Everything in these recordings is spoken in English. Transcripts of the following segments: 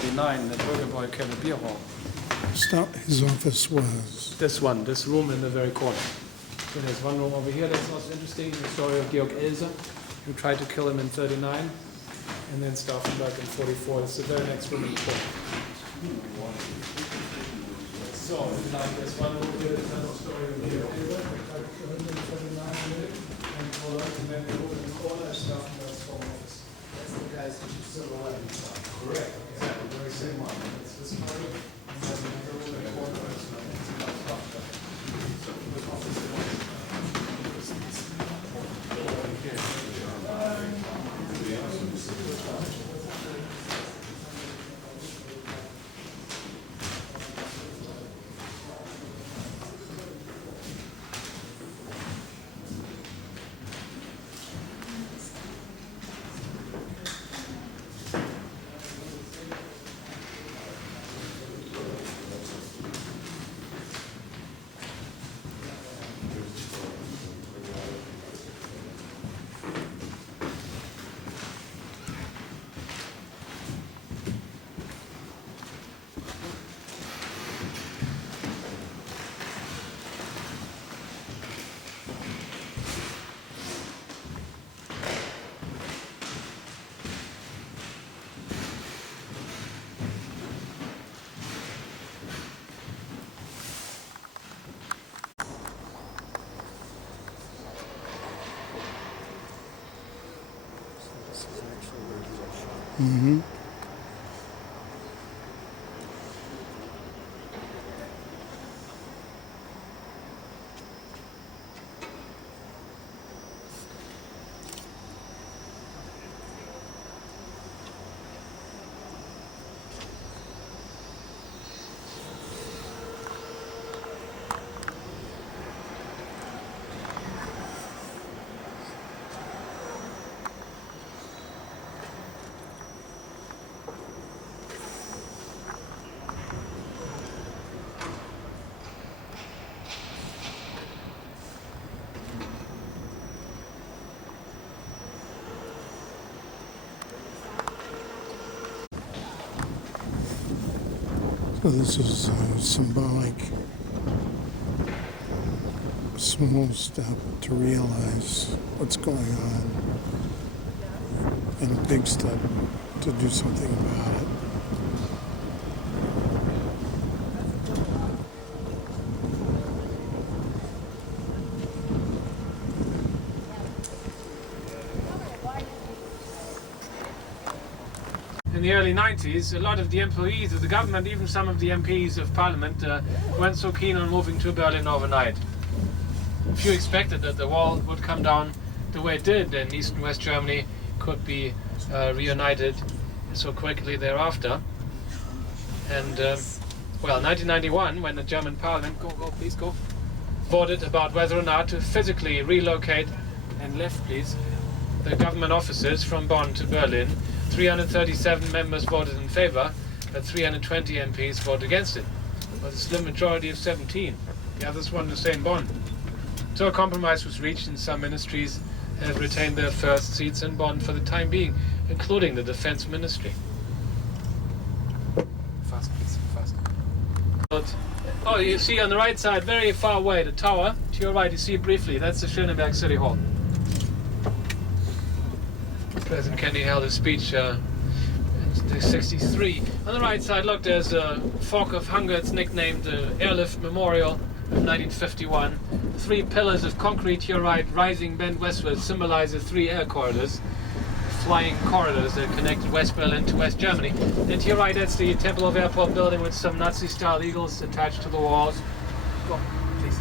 1939 in the Bürgerbräu Keller Beer Hall. His office was? This room in the very corner. So there's one room over here that's also interesting, the story of Georg Else, who tried to kill him in 39, and then Stauffenberg in 44. It's the very next room in the corner. So, there's one room here that tells the story of Georg Else, who tried to kill him in 39, and then the room in the corner is Stauffenberg's home office. That's the guy's silhouette and stuff. Correct, exactly, the very same one. It's this party, and there's another room in the corner, it's about Stauffenberg. Mm-hmm. So this is symbolic, a small step to realize what's going on, and a big step to do something about it. In the early 90s, a lot of the employees of the government, even some of the MPs of parliament, weren't so keen on moving to Berlin overnight. Few expected that the wall would come down the way it did and East and West Germany could be reunited so quickly thereafter. And well, 1991, when the German parliament please go, voted about whether or not to physically relocate, and left please, the government offices from Bonn to Berlin, 337 members voted in favor, but 320 MPs voted against it. It was a slim majority of 17. The others wanted to stay in Bonn. So a compromise was reached, and some ministries have retained their first seats in Bonn for the time being, including the Defense Ministry. Fast, please, fast. Oh, you see on the right side, very far away, the tower. To your right, you see it briefly. That's the Schöneberg City Hall. President Kennedy held a speech in 1963. On the right side, look, there's a Fork of Hunger. It's nicknamed the Airlift Memorial of 1951. 3 pillars of concrete to your right, rising bend westward, symbolize the 3 air corridors, flying corridors that connected West Berlin to West Germany. And to your right, that's the Tempelhof Airport building with some Nazi-style eagles attached to the walls. Go, please.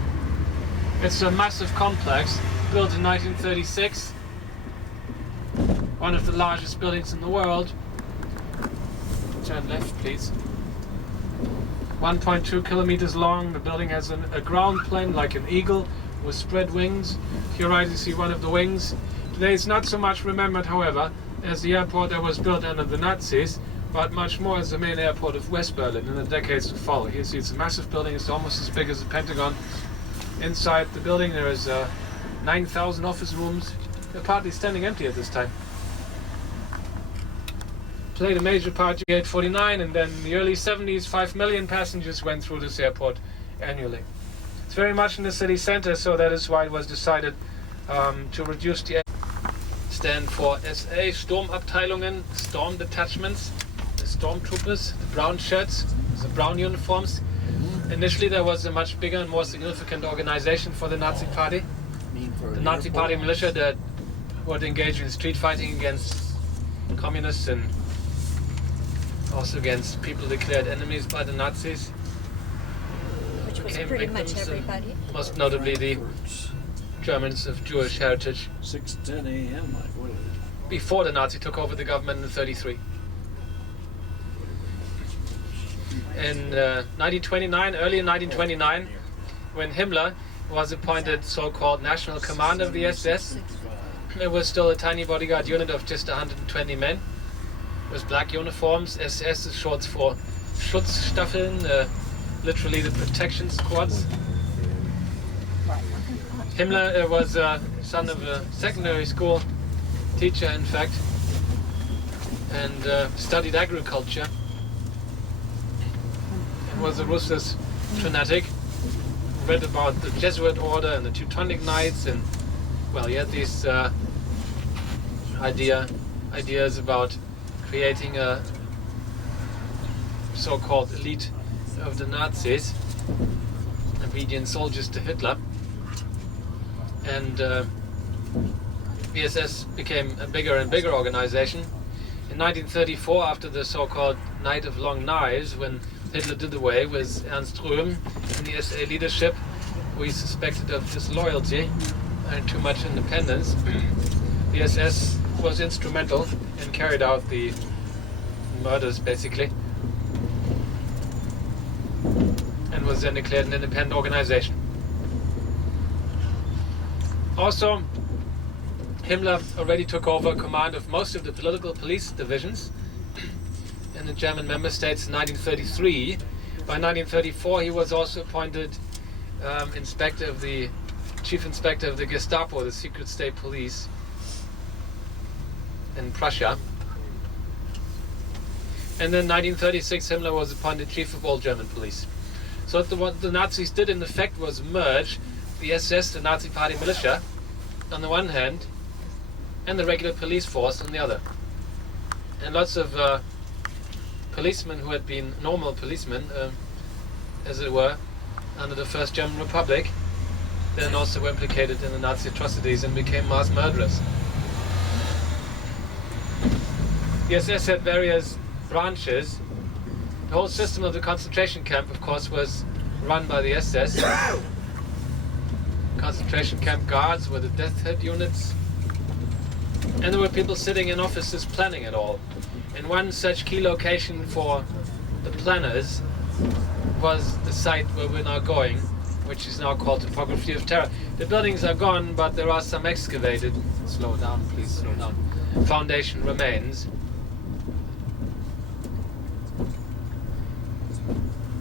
It's a massive complex built in 1936. One of the largest buildings in the world. Turn left, please. 1.2 kilometers long. The building has a ground plane like an eagle with spread wings. To your right, you see one of the wings. Today it's not so much remembered, however, as the airport that was built under the Nazis, but much more as the main airport of West Berlin in the decades to follow. Here you see it's a massive building. It's almost as big as the Pentagon. Inside the building there is 9,000 office rooms. They're partly standing empty at this time. played a major part in 1949, and then in the early 70s, 5 million passengers went through this airport annually. It's very much in the city center, so that is why it was decided to reduce the stand for SA, Sturmabteilungen, storm detachments, the stormtroopers, the brown shirts, the brown uniforms. Initially there was a much bigger and more significant organization for the Nazi Party. The Nazi Party militia that would engage in street fighting against communists and also against people declared enemies by the Nazis. Which was pretty much everybody. Most notably the Germans of Jewish heritage. 6:10 a.m. Before the Nazi took over the government in 1933. In 1929, early in 1929, when Himmler was appointed so-called national commander of the SS, it was still a tiny bodyguard unit of just 120 men with black uniforms. SS is short for Schutzstaffeln, literally the protection squads. Himmler was son of a secondary school teacher, in fact, and studied agriculture. He was a ruthless fanatic. Read about the Jesuit order and the Teutonic Knights, and well, he had these ideas about creating a so-called elite of the Nazis, obedient soldiers to Hitler. And the SS became a bigger and bigger organization. In 1934, after the so-called Night of Long Knives, when Hitler did away with Ernst Röhm in the SA leadership, who he suspected of disloyalty and too much independence, the SS was instrumental and carried out the murders, basically, and was then declared an independent organization. Also, Himmler already took over command of most of the political police divisions in the German member states in 1933. By 1934, he was also appointed chief inspector of the Gestapo, the secret state police in Prussia. And then 1936, Himmler was appointed chief of all German police. So what the Nazis did in effect was merge the SS, the Nazi Party militia, on the one hand, and the regular police force on the other. And lots of policemen who had been normal policemen, as it were, under the First German Republic, then also were implicated in the Nazi atrocities and became mass murderers. The SS had various branches. The whole system of the concentration camp, of course, was run by the SS. Concentration camp guards were the death head units. And there were people sitting in offices planning it all. And one such key location for the planners was the site where we're now going, which is now called Topography of Terror. The buildings are gone, but there are some excavated, slow down please, slow down, foundation remains.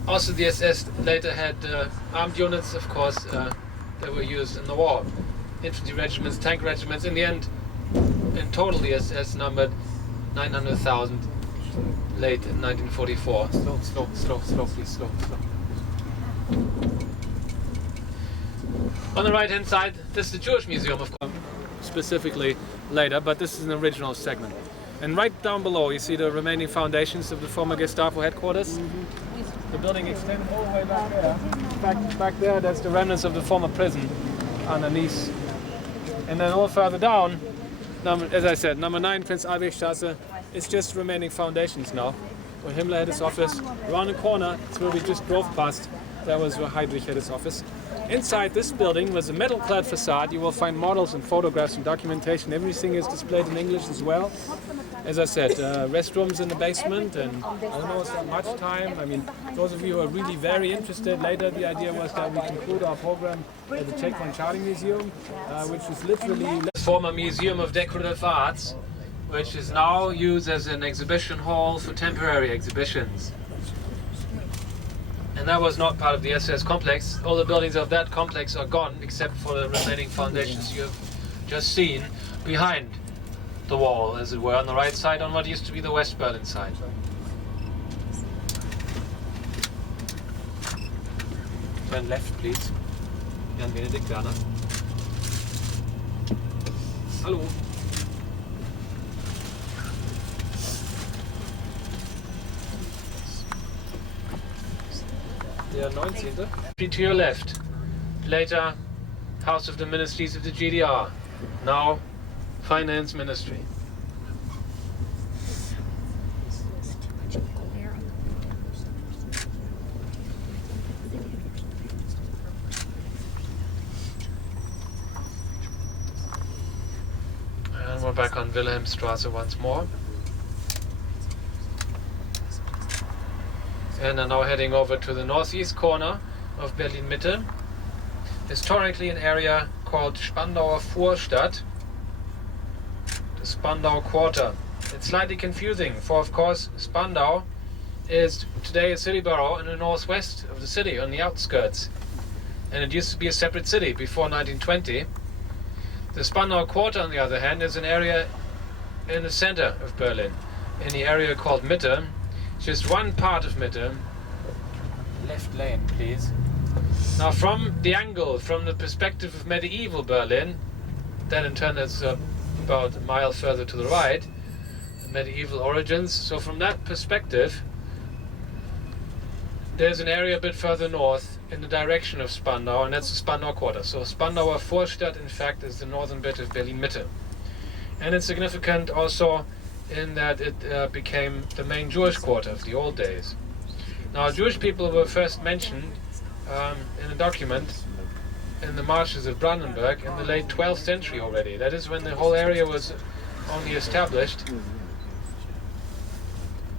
Also the SS later had armed units, of course, that were used in the war. Infantry regiments, tank regiments. In the end, in total the SS numbered 900,000 late in 1944. Slow, please, slow. On the right hand side, this is the Jewish Museum, of course, specifically later, but this is an original segment. And right down below you see the remaining foundations of the former Gestapo headquarters. The building extends all the way back there. Back there, that's the remnants of the former prison underneath. And then all further down, as I said, number 9, Prinz Albrechtstraße, it's just remaining foundations now. Where Himmler had his office. Around the corner, it's where we just drove past, that was where Heydrich had his office. Inside this building was a metal-clad facade. You will find models and photographs and documentation. Everything is displayed in English as well. As I said, restrooms in the basement, and almost that much time. I mean, those of you who are really very interested, later the idea was that we conclude our program at the Taekwondo Museum, which is literally the former Museum of Decorative Arts, which is now used as an exhibition hall for temporary exhibitions. And that was not part of the SS complex. All the buildings of that complex are gone, except for the remaining foundations you have just seen behind. the wall, as it were, on the right side, on what used to be the West Berlin side. Turn left, please. Jan Benedikt Werner. Hallo. Der 19. To your left. Later, House of the Ministries of the GDR. Now, Finance Ministry. And we're back on Wilhelmstraße once more. And are now heading over to the northeast corner of Berlin-Mitte. Historically an area called Spandauer Vorstadt, the Spandau Quarter. It's slightly confusing, for of course Spandau is today a city borough in the northwest of the city, on the outskirts. And it used to be a separate city before 1920. The Spandau Quarter, on the other hand, is an area in the center of Berlin, in the area called Mitte. Just one part of Mitte. Left lane, please. Now, from the angle, from the perspective of medieval Berlin, that in turn is about a mile further to the right, medieval origins. So from that perspective, there's an area a bit further north in the direction of Spandau, and that's the Spandau Quarter. So Spandauer Vorstadt, in fact, is the northern bit of Berlin-Mitte. And it's significant also in that it became the main Jewish quarter of the old days. Now, Jewish people were first mentioned in a document in the marshes of Brandenburg in the late 12th century already. That is when the whole area was only established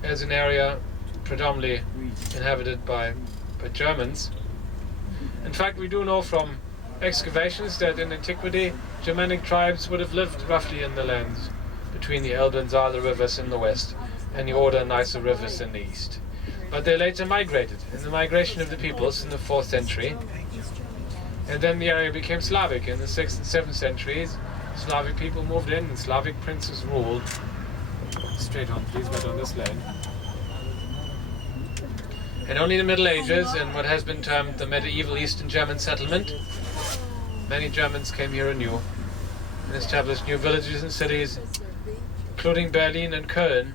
as an area predominantly inhabited by Germans. In fact, we do know from excavations that in antiquity Germanic tribes would have lived roughly in the lands between the Elbe and Saale rivers in the west and the Oder and Neisse rivers in the east. But they later migrated in the migration of the peoples in the 4th century, and then the area became Slavic in the 6th and 7th centuries. Slavic people moved in and Slavic princes ruled. Straight on, please, but on this lane. And only in the Middle Ages, in what has been termed the medieval Eastern German settlement, many Germans came here anew and established new villages and cities, including Berlin and Köln,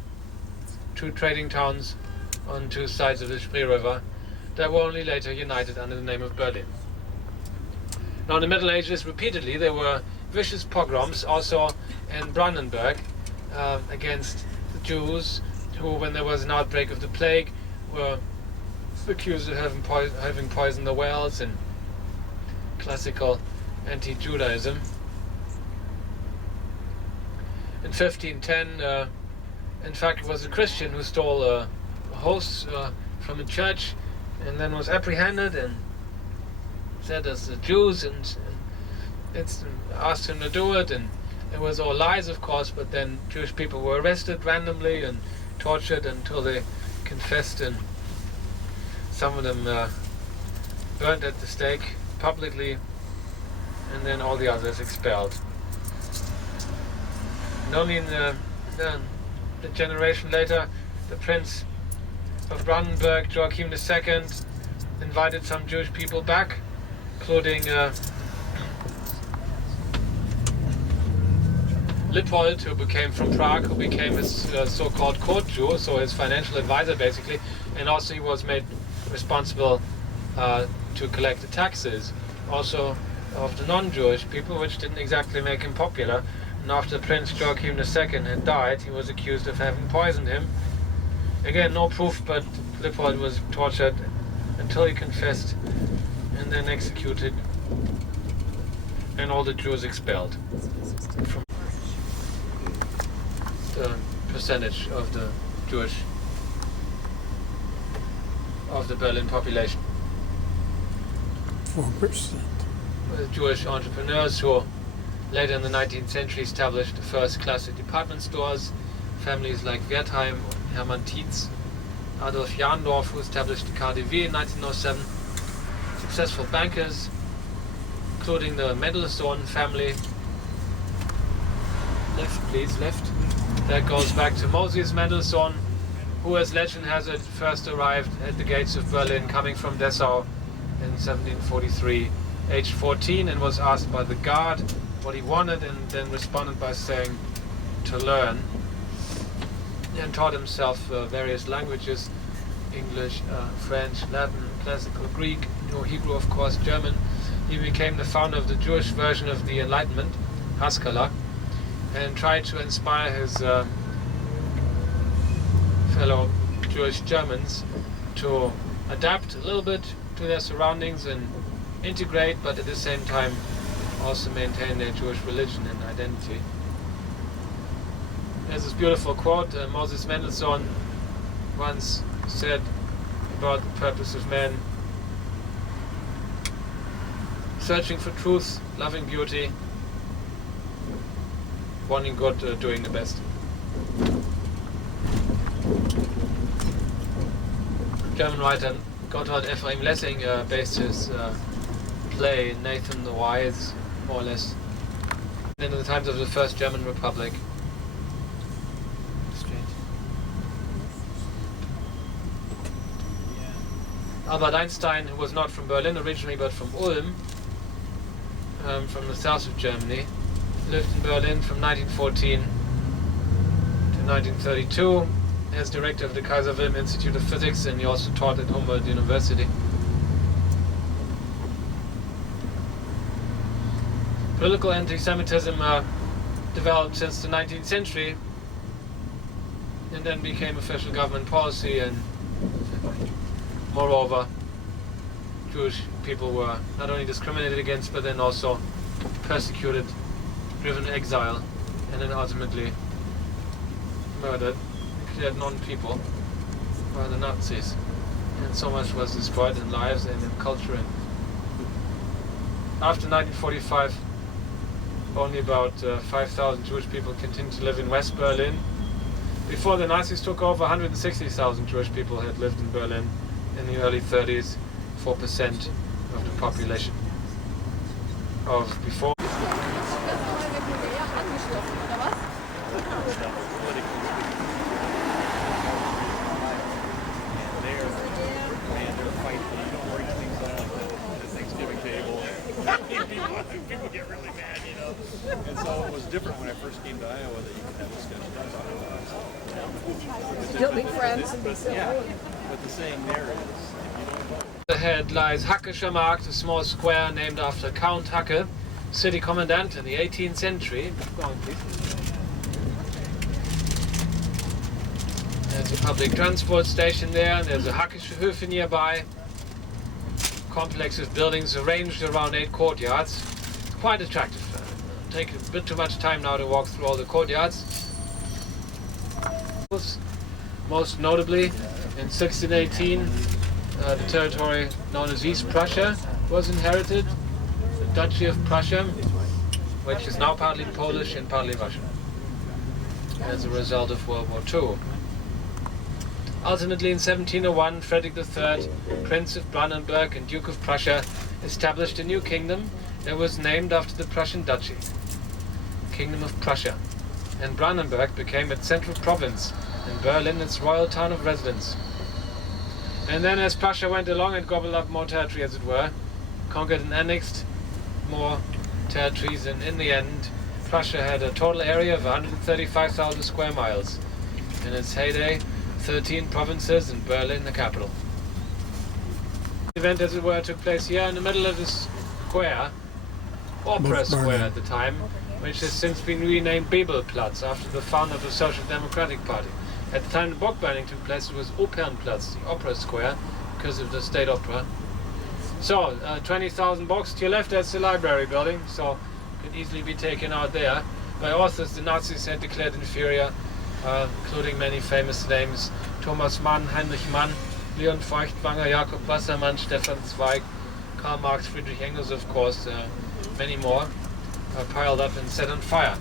two trading towns on two sides of the Spree River that were only later united under the name of Berlin. Now in the Middle Ages, repeatedly, there were vicious pogroms also in Brandenburg against the Jews, who, when there was an outbreak of the plague, were accused of having poisoned the wells, and classical anti-Judaism. In 1510, in fact, it was a Christian who stole a host from a church and then was apprehended and said as the Jews, and asked him to do it, and it was all lies, of course, but then Jewish people were arrested randomly and tortured until they confessed, and some of them burnt at the stake publicly, and then all the others expelled. And only in the generation later, the Prince of Brandenburg, Joachim II, invited some Jewish people back, including Lippold, who became from Prague, who became his so-called court Jew, so his financial advisor basically, and also he was made responsible to collect the taxes, also of the non-Jewish people, which didn't exactly make him popular. And after Prince Joachim II had died, he was accused of having poisoned him. Again, no proof, but Lippold was tortured until he confessed and then executed, and all the Jews expelled from the percentage of the Berlin population. 4%. Jewish entrepreneurs who later in the 19th century established the first classic department stores, families like Wertheim, Hermann Tietz, Adolf Jandorf, who established the KaDeWe in 1907, successful bankers, including the Mendelssohn family, Left, please, left. That goes back to Moses Mendelssohn, who, as legend has it, first arrived at the gates of Berlin coming from Dessau in 1743, aged 14, and was asked by the guard what he wanted, and then responded by saying to learn, and taught himself various languages: English, French, Latin, classical Greek, Hebrew, of course, German. He became the founder of the Jewish version of the Enlightenment, Haskalah, and tried to inspire his fellow Jewish Germans to adapt a little bit to their surroundings and integrate, but at the same time also maintain their Jewish religion and identity. There's this beautiful quote Moses Mendelssohn once said about the purpose of man: searching for truth, loving beauty, wanting good, doing the best. German writer Gotthold Ephraim Lessing based his play Nathan the Wise, more or less, in the times of the First German Republic. Albert Einstein, who was not from Berlin originally but from Ulm, from the south of Germany, lived in Berlin from 1914 to 1932 as director of the Kaiser Wilhelm Institute of Physics, and he also taught at Humboldt University. Political anti-Semitism developed since the 19th century and then became official government policy, and moreover, Jewish people were not only discriminated against but then also persecuted, driven to exile, and then ultimately murdered, declared non-people by the Nazis. And so much was destroyed in lives and in culture. And after 1945, only about 5,000 Jewish people continued to live in West Berlin. Before the Nazis took over, 160,000 Jewish people had lived in Berlin. In the early 30s, 4% of the population of before. People get really mad, you know. And so it was different when I first came to Iowa that you could have discussions about Still be friends and be it. civil. Yeah, but the saying there is, if you don't vote. Ahead lies Hackescher Markt, a small square named after Count Hacke, city commandant in the 18th century. Go on, please. There's a public transport station there, and there's a Hackesche Höfe nearby. Complex of buildings arranged around 8 courtyards. Quite attractive. Take a bit too much time now to walk through all the courtyards. Most notably, in 1618, the territory known as East Prussia was inherited, the Duchy of Prussia, which is now partly Polish and partly Russian, as a result of World War II. Ultimately, in 1701, Frederick III, Prince of Brandenburg and Duke of Prussia, established a new kingdom that was named after the Prussian Duchy, Kingdom of Prussia, and Brandenburg became its central province, and Berlin its royal town of residence. And then, as Prussia went along, it gobbled up more territory, as it were, conquered and annexed more territories, and in the end, Prussia had a total area of 135,000 square miles. In its heyday, 13 provinces and Berlin the capital. The event, as it were, took place here in the middle of this square, Opera Square at the time, which has since been renamed Bebelplatz after the founder of the Social Democratic Party. At the time the book burning took place, it was Opernplatz, the Opera Square, because of the state opera. So, 20,000 books to your left, that's the library building, so could easily be taken out there by authors the Nazis had declared inferior, including many famous names: Thomas Mann, Heinrich Mann, Leon Feuchtwanger, Jakob Wassermann, Stefan Zweig, Karl Marx, Friedrich Engels, of course, many more, piled up and set on fire.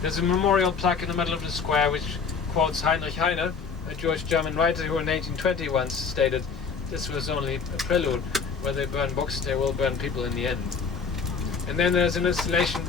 There's a memorial plaque in the middle of the square which quotes Heinrich Heine, a Jewish German writer who in 1820 once stated, "This was only a prelude. Where they burn books, they will burn people in the end." And then there's an installation